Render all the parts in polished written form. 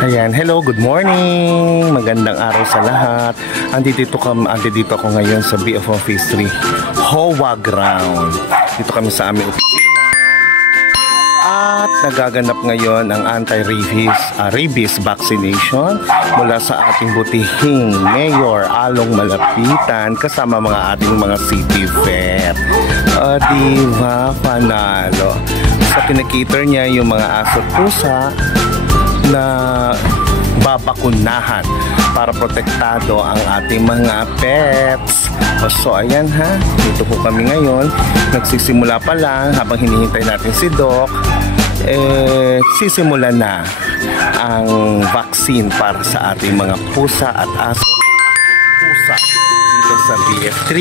Ayan, hello, good morning. Magandang araw sa lahat. Andito ako ngayon sa BFO Phase 3 HOA Ground. Dito kami sa aming opisina. At nagaganap ngayon ang anti-rabies vaccination mula sa ating butihing Mayor Along Malapitan kasama mga ating mga city vet. Diba, panalo. Sa kinakater niya yung mga aso pusa na babakunahan para protektado ang ating mga pets. So ayan ha, dito po kami ngayon. Nagsisimula pa lang habang hinihintay natin si Doc. Sisimula na ang vaccine para sa ating mga pusa at aso. Pusa dito sa BF3.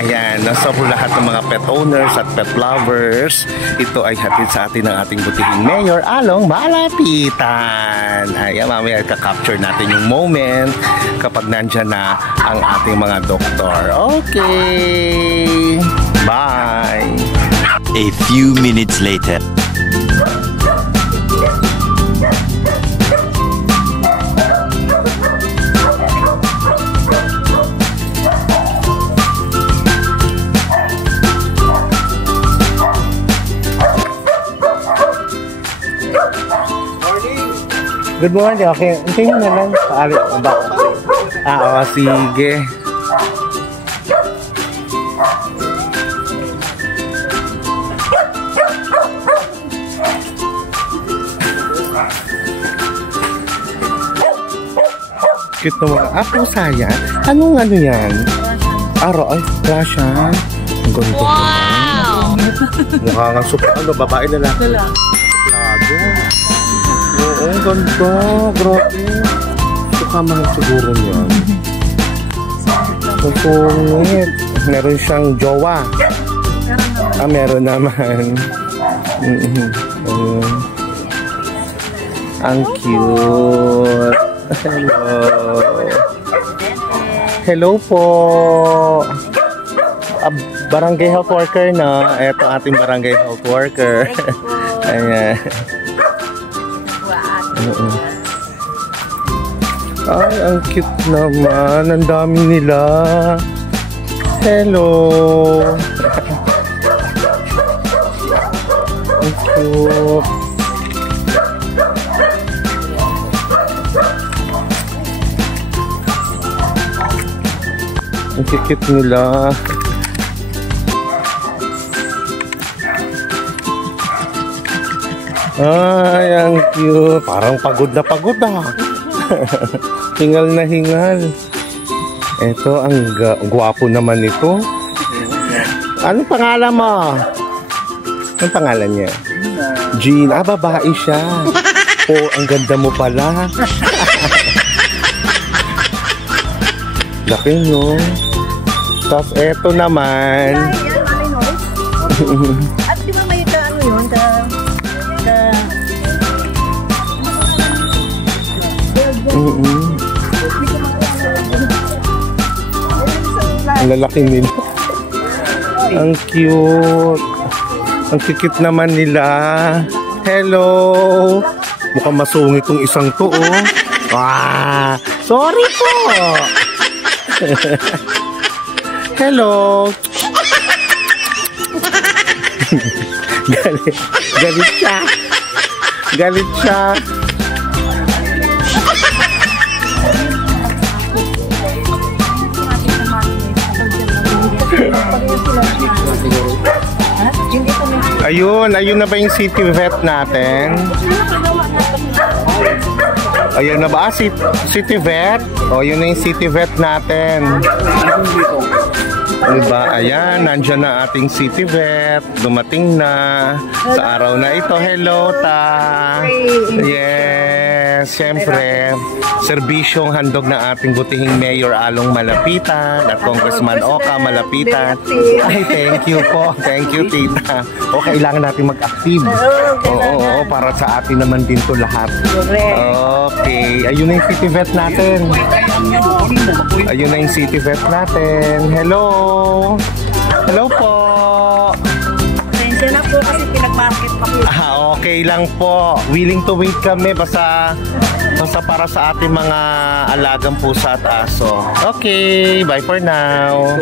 Ayan, nasa po lahat ng mga pet owners at pet lovers. Ito ay hatid sa atin ng ating butihing Mayor Along Malapitan. Ayan, mamaya ka-capture natin yung moment kapag nandyan na ang ating mga doktor. Okay, bye! A few minutes later. Good morning. Okay, hintayin na lang sa alit ba? Oo, sige. Cute naman. Pusa yan? Anong ano yan? Ay, Russian. Ang ganda. Wow! Mukha nga super. Ano, babae na lang? Lalaki. Oo, ang ganda. Grabe. Kamahal siguro yan. Ang pungit. Meron siyang jowa. Meron naman. Ang cute. Hello. Hello po. Barangay health worker na. Ito ating barangay health worker. Ayan. Ay, ang cute naman. Ang dami nila. Hello. Ang cute. Ang cute nila. Ay, ang cute. Parang pagod na pagod ah. Hingal na hingal. Ito, ang gwapo naman ito. Anong pangalan mo? Anong pangalan niya? Jean. Babae siya. Oh, ang ganda mo pala. Laki, no? Tapos, eto naman. At di ba may ano yun? Ang lalaki nila. Ang cute. Ang cute naman nila. Hello. Mukhang masungit itong isang to, oh. Sorry po. Hello. Galit siya. Galit siya. Ayun na ba yung city vet natin? Ayun na ba? City vet? O, yun na yung city vet natin. Diba? Ayan, nandyan na ating city vet. Dumating na sa araw na ito. Hello, ta. Yes, syempre. Serbisyong handog na ating butihing Mayor Along Malapitan at Congressman Oka Malapitan. Ay, thank you po. Thank you, tita. O, kailangan natin mag-active. Oo, para sa atin naman din to lahat. Okay. Ayun na yung city vet natin. Ayun na yung city vet natin. Hello. Hello po. Pasensya na po kasi pinag-market papakita. Okay lang po. Willing to wait kami basta para sa ating mga alagang pusa at aso. Okay, bye for now.